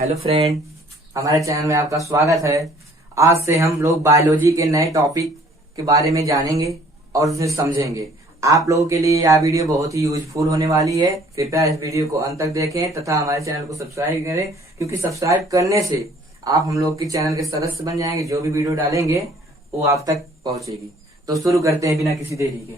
Hello friend, हमारे channel में आपका स्वागत है। आज से हम लोग बायोलॉजी के नए टॉपिक के बारे में जानेंगे और उसे समझेंगे। आप लोगों के लिए यह वीडियो बहुत ही यूजफुल होने वाली है। कृपया इस वीडियो को अंत तक देखें तथा हमारे चैनल को सब्सक्राइब करें, क्योंकि सब्सक्राइब करने से आप हम लोग के चैनल के सदस्य बन जाएंगे। जो भी वीडियो डालेंगे वो आप तक पहुंचेगी। तो शुरू करते हैं बिना किसी देरी के।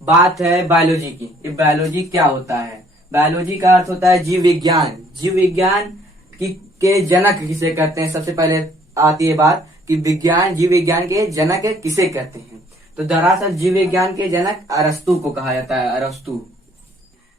बात है बायोलॉजी की। ये बायोलॉजी क्या होता है? बायोलॉजी का अर्थ होता है जीव विज्ञान। जीव विज्ञान की के जनक किसे कहते हैं? सबसे पहले आती है बात कि विज्ञान, जीव विज्ञान के जनक किसे कहते हैं। तो दरअसल जीव विज्ञान के जनक अरस्तु को कहा जाता है, अरस्तु।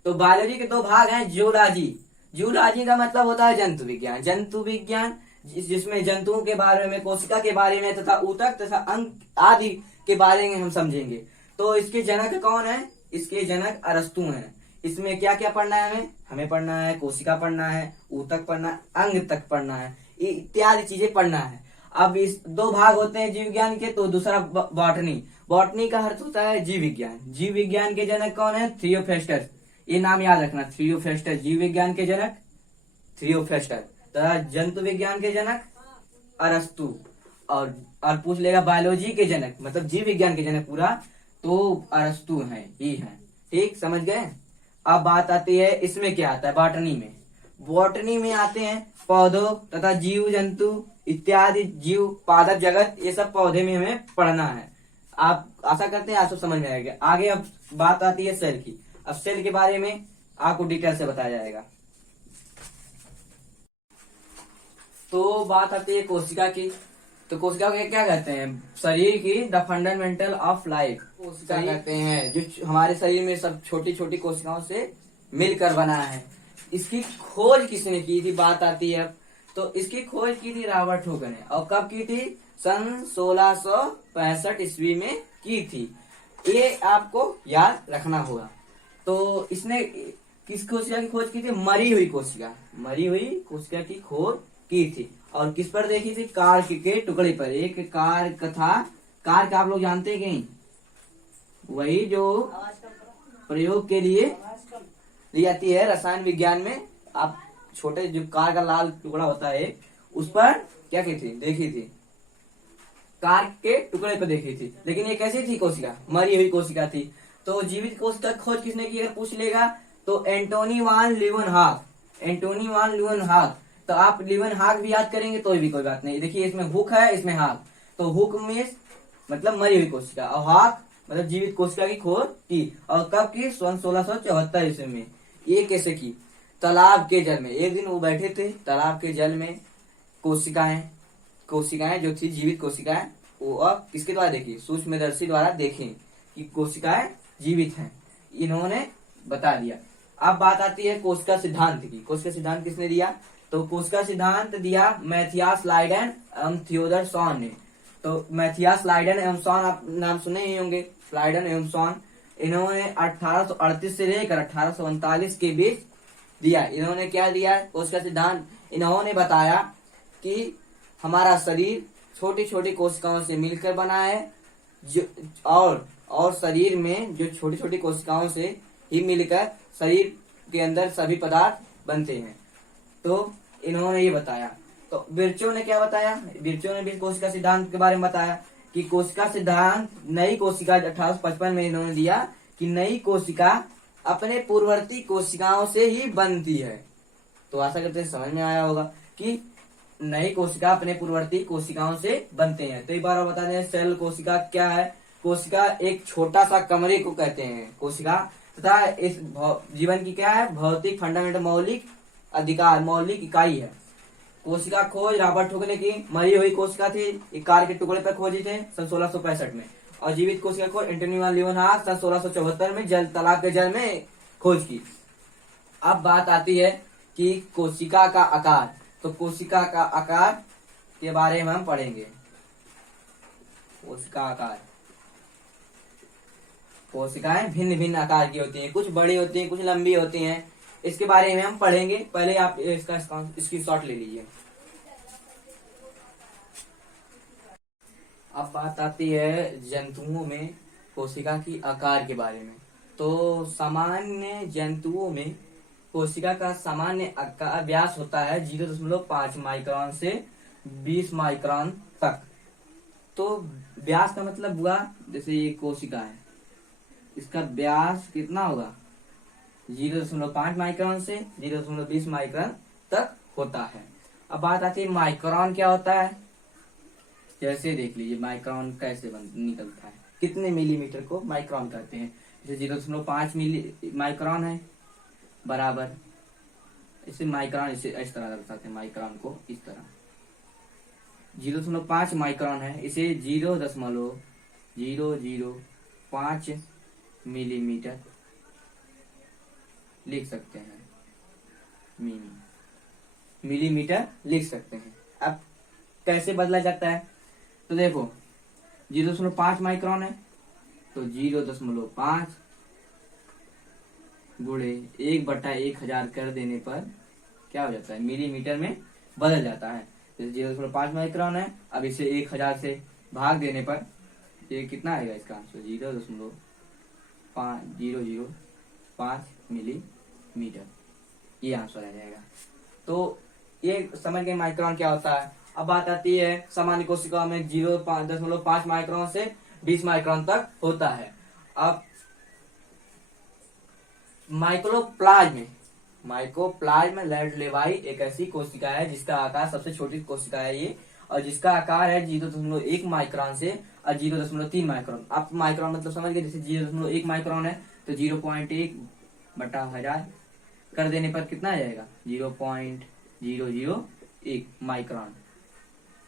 तो बायोलॉजी के दो भाग हैं। जूलॉजी, जूलॉजी का मतलब होता है जंतु विज्ञान। जंतु विज्ञान जिसमें जंतुओं के बारे में, कोशिका के बारे में तथा ऊतक तथा अंग आदि के बारे में हम समझेंगे। तो इसके जनक कौन है? इसके जनक अरस्तु हैं। इसमें क्या क्या पढ़ना है? हमें पढ़ना है कोशिका पढ़ना है, ऊतक पढ़ना है, अंग तक पढ़ना है, इत्यादि चीजें पढ़ना है। अब इस दो भाग होते हैं जीव विज्ञान के। तो दूसरा बॉटनी। बॉटनी का अर्थ होता है जीव विज्ञान। जीव विज्ञान के जनक कौन है? थियोफेस्टस। ये नाम याद रखना, थियोफेस्टस। जीव विज्ञान के जनक थियोफेस्टस तथा जंतु विज्ञान के जनक अरस्तु। और पूछ लेगा बायोलॉजी के जनक, मतलब जीव विज्ञान के जनक पूरा, तो अरस्तु है ही है। ठीक, समझ गए? अब बात आती है इसमें क्या आता है बॉटनी में। बॉटनी में आते हैं पौधों तथा जीव जंतु इत्यादि, जीव पादप जगत, ये सब पौधे में हमें पढ़ना है। आप आशा करते हैं आप सब समझ में आएगा। आगे अब बात आती है सेल की। अब सेल के बारे में आपको डिटेल से बताया जाएगा। तो बात आती है कोशिका की। तो कोशिका को क्या कहते हैं? शरीर की द फंडामेंटल ऑफ लाइफ कोशिका कहते हैं, जो हमारे शरीर में सब छोटी छोटी कोशिकाओं से मिलकर बना है। इसकी खोज किसने की थी? बात आती है अब। तो इसकी खोज की थी रॉबर्ट हुक ने। और कब की थी? सन 1665 ईस्वी में की थी। ये आपको याद रखना होगा। तो इसने किस कोशिका की खोज की थी? मरी हुई कोशिका, मरी हुई कोशिका की खोज की थी। और किस पर देखी थी? कार्क के टुकड़े पर। एक कार्क था। कार्क आप लोग जानते हैं कहीं? वही जो प्रयोग के लिए ली जाती है रसायन विज्ञान में। आप छोटे जो कार का लाल टुकड़ा होता है, उस पर क्या की थी? देखी थी, कार्क के टुकड़े पर देखी थी। लेकिन ये कैसी थी कोशिका? मरी हुई कोशिका थी। तो जीवित कोशिका खोज किसने की अगर पूछ लेगा तो एंटोनी वान लीवनहॉक। एंटोनी वान लीवनहॉक। तो आप लीवनहॉक भी याद करेंगे तो भी कोई बात नहीं। देखिए इसमें हुक है, इसमें हॉक। तो हुक में मतलब मरी हुई कोशिका और हॉक मतलब जीवित कोशिका की खोज की। और कब की? सन 1674 ईस्वी में। ये कैसे की? तालाब के जल में। एक दिन वो बैठे थे तालाब के जल में। कोशिकाएं जो थी जीवित कोशिकाएं, वो अब किसके द्वारा देखी? सूक्ष्मदर्शी द्वारा देखें कि कोशिकाएं जीवित हैं। इन्होंने बता दिया। अब बात आती है कोशिका सिद्धांत की। कोशिका सिद्धांत किसने दिया? तो कोशिका सिद्धांत दिया मैथियास लाइडेन एवं थियोडर सॉन ने। तो मैथियास लाइडेन एवं सॉन आप नाम सुने ही होंगे, लाइडेन एवं सॉन। इन्होंने 1838 से लेकर 1839 के बीच दिया। इन्होंने क्या दिया? कोशिका सिद्धांत। इन्होंने बताया कि हमारा शरीर छोटी छोटी कोशिकाओं से मिलकर बना है, जो और शरीर में जो छोटी छोटी कोशिकाओं से ही मिलकर शरीर के अंदर सभी पदार्थ बनते हैं। तो इन्होंने ये बताया। तो बिरचो ने क्या बताया? बिरचो ने भी कोशिका सिद्धांत के बारे में बताया कि कोशिका सिद्धांत, नई कोशिका 1855 में इन्होंने दिया कि नई कोशिका अपने पूर्ववर्ती कोशिकाओं से ही बनती है। तो आशा करते हैं समझ में आया होगा कि नई कोशिका अपने पूर्ववर्ती कोशिकाओं से बनते हैं। तो एक बार और बता दें सेल कोशिका क्या है। कोशिका एक छोटा सा कमरे को कहते हैं कोशिका, तथा इस जीवन की क्या है? भौतिक फंडामेंटल मौलिक अधिकार, मौलिक इकाई है। कोशिका खोज रॉबर्ट हुक ने की। मरी हुई कोशिका थी, एक कार के टुकड़े पर खोजी थे सन 1665 में। और जीवित कोशिका खोज एंटोनी वान लीवनहॉक सन 1674 में जल तालाब के जल में खोज की। अब बात आती है कि कोशिका का आकार। तो कोशिका का आकार के बारे में हम पढ़ेंगे। कोशिका आकार। कोशिकाएं भिन्न भिन्न आकार की होती हैं, कुछ बड़ी होती हैं, कुछ लंबी होती हैं। इसके बारे में हम पढ़ेंगे। पहले आप इसकी शॉट ले लीजिए। अब बात आती है जंतुओं में कोशिका की आकार के बारे में। तो सामान्य जंतुओं में कोशिका का सामान्य आकार व्यास होता है 0.5 माइक्रोन से 20 माइक्रोन तक। तो व्यास का मतलब हुआ, जैसे ये कोशिका है, इसका व्यास कितना होगा 0.5 माइक्रोन से 0.20 माइक्रोन तक होता है। अब बात आती है माइक्रोन क्या होता है। जैसे देख लीजिए माइक्रोन कैसे निकलता है, कितने मिलीमीटर को माइक्रोन कहते हैं। जैसे 0.5 मिली माइक्रोन है बराबर, इसे माइक्रोन इसे इस तरह दर्शाते हैं, माइक्रोन को इस तरह 0.5 माइक्रोन है, इसे 0.005 मिलीमीटर लिख सकते हैं, मिलीमीटर लिख सकते हैं। अब कैसे बदला जाता है, तो देखो 0.5 माइक्रोन है तो 0.5 गुणे 1/1000 कर देने पर क्या हो जाता है, मिलीमीटर में बदल जाता है। जैसे 0.5 माइक्रोन है, अब इसे 1000 से भाग देने पर ये कितना आएगा, इसका आंसर 0.005 मिलीमीटर, ये आंसर आ जाएगा। तो ये समझ गए माइक्रोन क्या होता है। अब बात आती है सामान्य कोशिकाओं में 0.5 माइक्रोन से 20 माइक्रोन तक होता है। अब माइक्रोप्लाज्म लेडलेवाई एक ऐसी कोशिका है जिसका आकार, सबसे छोटी कोशिका है ये, और जिसका आकार है 0.1 माइक्रोन से और 0.3 माइक्रोन। आप माइक्रोन मतलब समझ गए, जैसे 0.1 माइक्रोन है तो 0.1/1000 कर देने पर कितना आ जाएगा 0.001 माइक्रोन।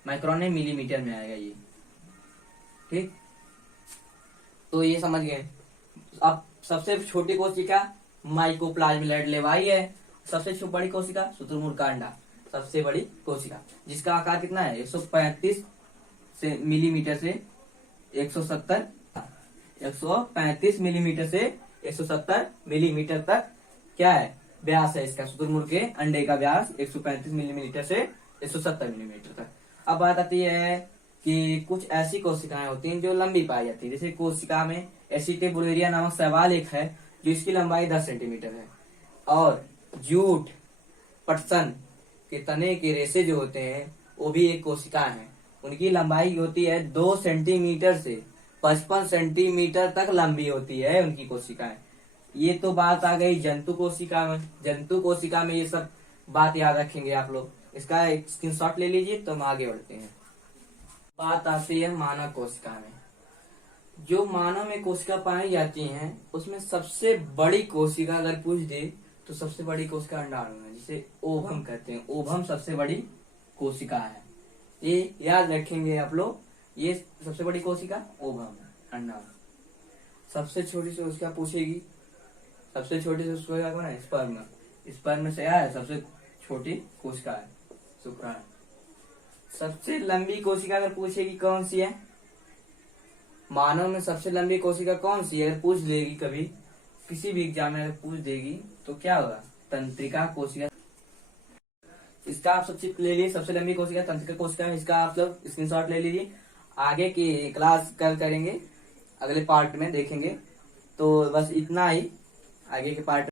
माइक्रोन में मिलीमीटर में आएगा ये, ठीक। तो ये समझ गए। अब सबसे छोटी कोशिका माइकोप्लाज्म लेडलेवाई है, सबसे बड़ी कोशिका शुतुरमुर्ग कांडा, सबसे बड़ी कोशिका जिसका आकार कितना है 135 मिलीमीटर से 135 मिलीमीटर से 170 मिलीमीटर तक क्या है व्यास है इसका। शुतुरमुर्ग के अंडे का व्यास 135 मिलीमीटर से 170 मिलीमीटर तक। अब बात आती है कि कुछ ऐसी कोशिकाएं होती हैं जो लंबी पाई जाती है। जैसे कोशिका में एसिटेबुलेरिया नामक शैवाल एक है जो इसकी लंबाई 10 सेंटीमीटर है, और जूट पटसन के तने के रेशे जो होते हैं वो भी एक कोशिका है, उनकी लंबाई होती है 2 सेंटीमीटर से 55 सेंटीमीटर तक लंबी होती है उनकी कोशिकाएं। ये तो बात आ गई जंतु कोशिका में। जंतु कोशिका में ये सब बात याद रखेंगे आप लोग, इसका एक स्क्रीनशॉट ले लीजिए तो हम आगे बढ़ते हैं। बात आती है मानव कोशिका में। जो मानव में कोशिका पाई जाती हैं उसमें सबसे बड़ी कोशिका अगर पूछ दे तो सबसे बड़ी कोशिका अंडाणु है, जिसे ओवम कहते हैं। ओवम सबसे बड़ी कोशिका है, ये याद रखेंगे आप लोग। ये सबसे बड़ी कोशिका ओवम अंडाणु। सबसे छोटी से कोशिका पूछेगी, सबसे छोटी से कोशिका कौन है, स्पर्म। स्पर्म से आया सबसे छोटी कोशिका है शुक्राणु। सबसे लंबी कोशिका अगर पूछेगी कौन सी है, मानव में सबसे लंबी कोशिका कौन सी है अगर पूछ लेगी कभी किसी भी एग्जाम में अगर पूछ देगी तो क्या होगा, तंत्रिका कोशिका। इसका आप सबसे ले लीजिए, सबसे लंबी कोशिका तंत्रिका कोशिका है, इसका आप लोग स्क्रीनशॉट ले लीजिए। आगे की क्लास कल करेंगे, अगले पार्ट में देखेंगे। तो बस इतना ही, आगे के पार्ट